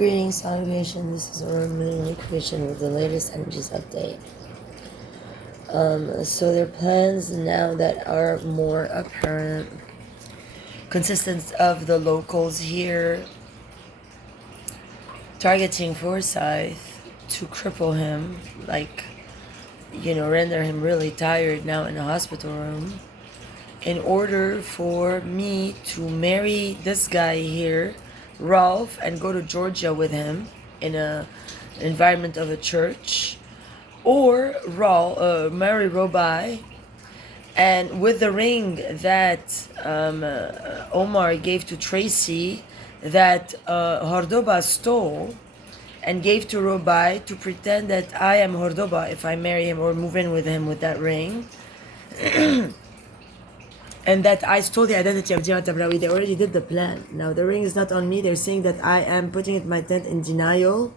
Greetings, salvation. This is a Millennium Creation with the latest energies update. So their plans now that are more apparent consistence of the locals here targeting Forsyth to cripple him, render him really tired now in the hospital room, in order for me to marry this guy here, Ralph, and go to Georgia with him in an environment of a church, or marry Robai, and with the ring that Omar gave to Tracy, that Hordoba stole and gave to Robai, to pretend that I am Hordoba if I marry him or move in with him with that ring. And that I stole the identity of Jima Tabrawi. They already did the plan. Now the ring is not on me. They're saying that I am putting it in my tent in denial.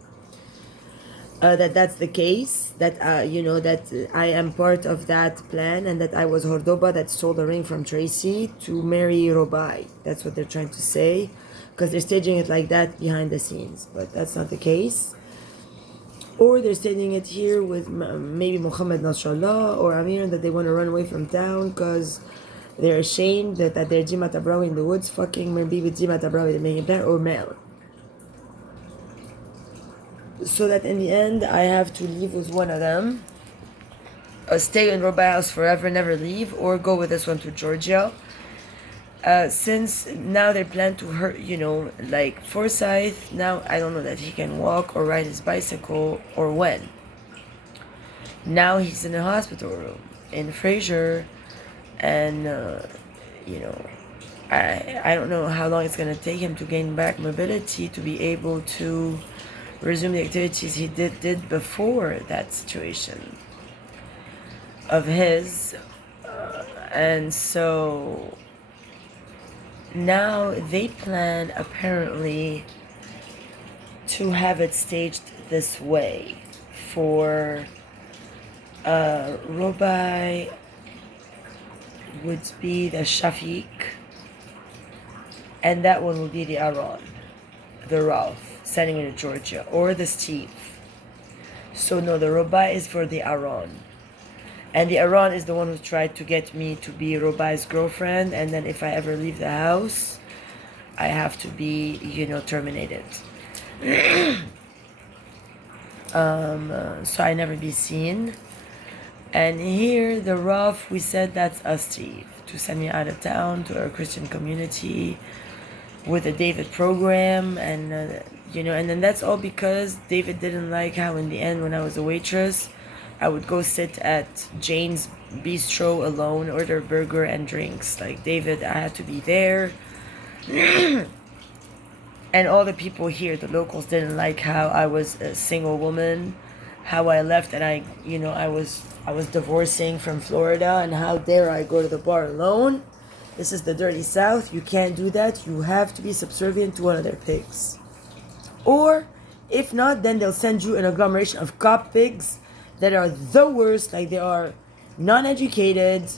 That's the case. That that I am part of that plan, and that I was Hordoba that stole the ring from Tracy to marry Robai. That's what they're trying to say, because they're staging it like that behind the scenes. But that's not the case. Or they're staging it here with maybe Muhammad Nasrallah or Amir, that they want to run away from town because they're ashamed that they're Jima Tabrawi in the woods fucking maybe with Jima Tabrawi, the making plan, or male. So that in the end, I have to leave with one of them, stay in Robai house forever, never leave, or go with this one to Georgia. Since now they plan to hurt, Forsyth, now I don't know that he can walk or ride his bicycle or when. Now he's in a hospital room in Fraser. And, I don't know how long it's going to take him to gain back mobility to be able to resume the activities he did before that situation of his. And so now they plan apparently to have it staged this way for Robai would be the Shafiq, and that one would be the Aaron, the Ralph, sending me to Georgia, or the Steve. So no, the Robai is for the Aaron, and the Aaron is the one who tried to get me to be Robai's girlfriend, and then if I ever leave the house, I have to be, terminated. So I never be seen. And here, the Ralph, we said that's us, Steve, to send me out of town to our Christian community with the David program. And, and then that's all because David didn't like how in the end, when I was a waitress, I would go sit at Jane's Bistro alone, order burger and drinks. Like David, I had to be there. And all the people here, the locals, didn't like how I was a single woman, how I left, and I was divorcing from Florida, and how dare I go to the bar alone. This is the dirty South. You can't do that. You have to be subservient to one of their pigs. Or, if not, then they'll send you an agglomeration of cop pigs that are the worst. Like, they are non-educated.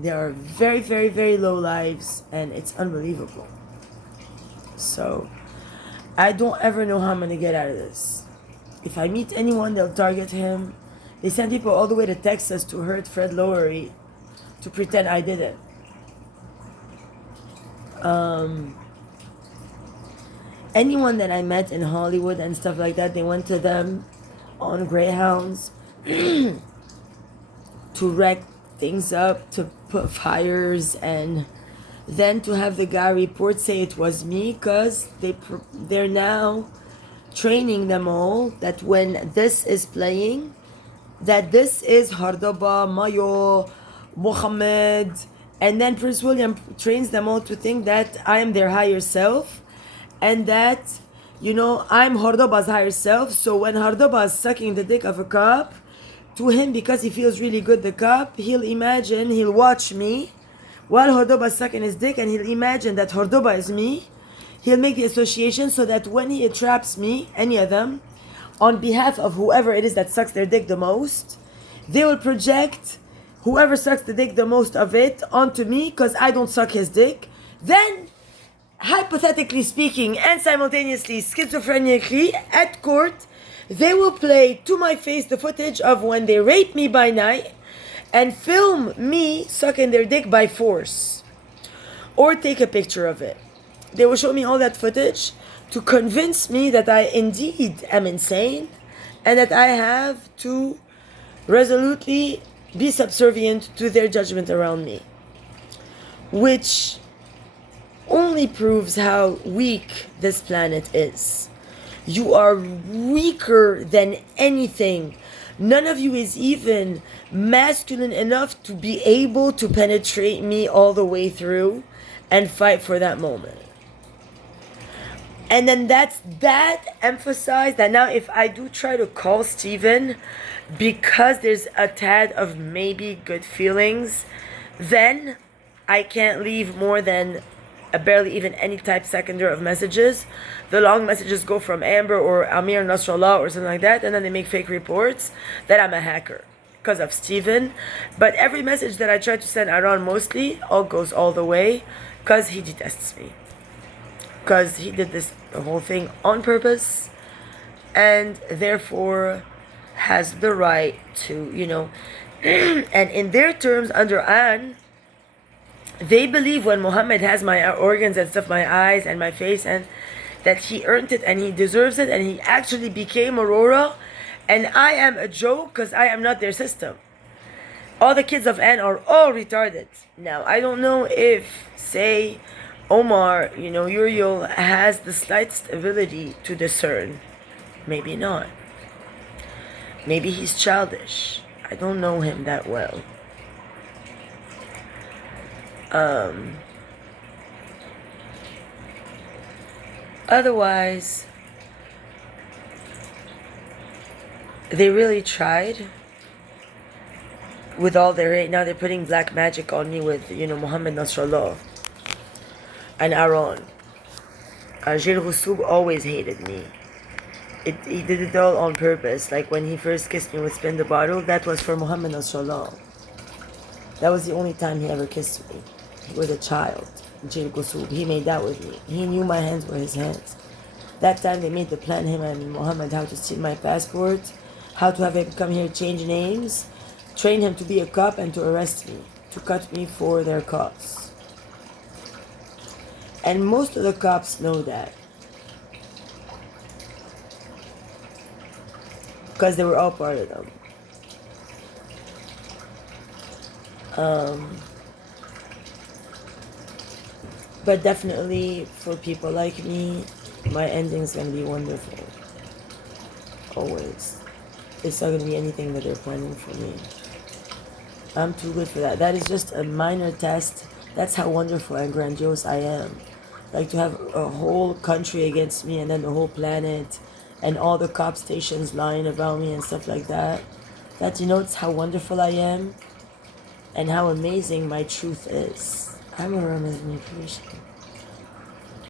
They are very, very, very low lives, and it's unbelievable. So, I don't ever know how I'm going to get out of this. If I meet anyone, they'll target him. They send people all the way to Texas to hurt Fred Lowery, to pretend I didn't. Anyone that I met in Hollywood and stuff like that, they went to them on Greyhounds to wreck things up, to put fires, and then to have the guy report say it was me, because they're now training them all that when this is playing, that this is Hardoba, Mayo, Mohammed, and then Prince William trains them all to think that I am their higher self, and that, I'm Hardoba's higher self. So when Hardoba is sucking the dick of a cop, to him, because he feels really good, the cop, he'll watch me while Hardoba is sucking his dick, and he'll imagine that Hardoba is me. He'll make the association so that when he traps me, any of them, on behalf of whoever it is that sucks their dick the most, they will project whoever sucks the dick the most of it onto me, because I don't suck his dick. Then hypothetically speaking and simultaneously schizophrenically at court, they will play to my face the footage of when they rape me by night and film me sucking their dick by force, or take a picture of it. They will show me all that footage to convince me that I indeed am insane and that I have to resolutely be subservient to their judgment around me, which only proves how weak this planet is. You are weaker than anything. None of you is even masculine enough to be able to penetrate me all the way through and fight for that moment. And then that emphasized that now if I do try to call Steven, because there's a tad of maybe good feelings, then I can't leave more than barely even any type seconder of messages. The long messages go from Amber or Amir Nasrallah or something like that, and then they make fake reports that I'm a hacker because of Steven. But every message that I try to send Aaron mostly all goes all the way because he detests me. Because he did this whole thing on purpose and therefore has the right to, and in their terms, under Anne, they believe when Muhammad has my organs and stuff, my eyes and my face, and that he earned it and he deserves it and he actually became Aurora, and I am a joke because I am not their system. All the kids of Anne are all retarded. Now, I don't know if, say, Omar, Uriel has the slightest ability to discern. Maybe not. Maybe he's childish. I don't know him that well. Otherwise, they really tried with all their hate. Now they're putting black magic on me with, Muhammad Nasrallah and Aaron. Gilles Rousseau always hated me. He did it all on purpose. Like when he first kissed me with Spin the Bottle, that was for Muhammad Nasrallah. That was the only time he ever kissed me. He was a child. Gilles Rousseau. He made that with me. He knew my hands were his hands. That time they made the plan, him and Muhammad, how to steal my passport, how to have him come here, change names, train him to be a cop and to arrest me, to cut me for their cause. And most of the cops know that. Because they were all part of them. But definitely for people like me, my ending's going to be wonderful. Always. It's not going to be anything that they're planning for me. I'm too good for that. That is just a minor test. That's how wonderful and grandiose I am. Like to have a whole country against me and then the whole planet and all the cop stations lying about me and stuff like that. That denotes how wonderful I am and how amazing my truth is. I'm a manipulation.